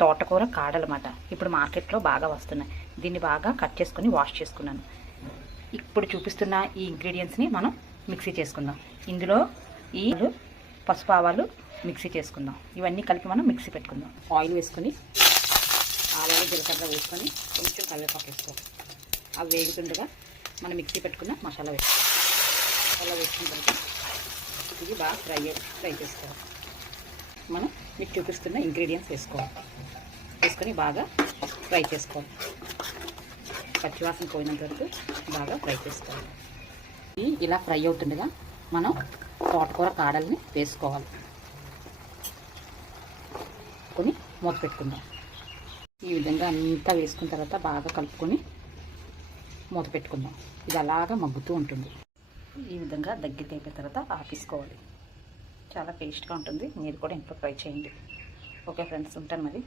తోటకూర కాడలమాట. ఇప్పుడు మార్కెట్లో బాగా వస్తున్నాయి. దీన్ని బాగా కట్ చేసుకొని వాష్ చేసుకున్నాను. ఇప్పుడు చూపిస్తున్న ఈ ఇంగ్రీడియంట్స్ని మనం మిక్సీ చేసుకుందాం. ఇందులో ఈ పసుపు ఆవాలు మిక్సీ చేసుకుందాం. ఇవన్నీ కలిపి మనం మిక్సీ పెట్టుకుందాం. ఆయిల్ వేసుకొని ఆవాలు జీలకర్ర వేసుకొని కొంచెం కరివేపాకు వేసుకోవాలి. అవి వేగుతుండగా మనం మిక్సీ పెట్టుకున్న మసాలా వేసుకోవాలి. మసాలా వేసుకున్న తర్వాత ఇది బాగా ఫ్రై చేసుకోవాలి. మనం మీకు చూపిస్తున్న ఇంగ్రీడియంట్స్ వేసుకొని బాగా ఫ్రై చేసుకోవాలి. పచ్చివాసన పోయినంత వరకు బాగా ఫ్రై చేసుకోవాలి. ఇలా ఫ్రై అవుతుండగా మనం తోటకూర కాడల్ని వేసుకోవాలి. కొని మూత పెట్టుకుందాం. ఈ విధంగా అంతా వేసుకున్న తర్వాత బాగా కలుపుకొని మూత పెట్టుకుందాం. ఇది అలాగా మగ్గుతూ ఉంటుంది. ఈ విధంగా దగ్గరికి అయిపోయిన తర్వాత ఆపేసుకోవాలి. చాలా టేస్ట్గా ఉంటుంది. మీరు కూడా ఇంట్లో ట్రై చేయండి. ఓకే ఫ్రెండ్స్, ఉంటాను మరి.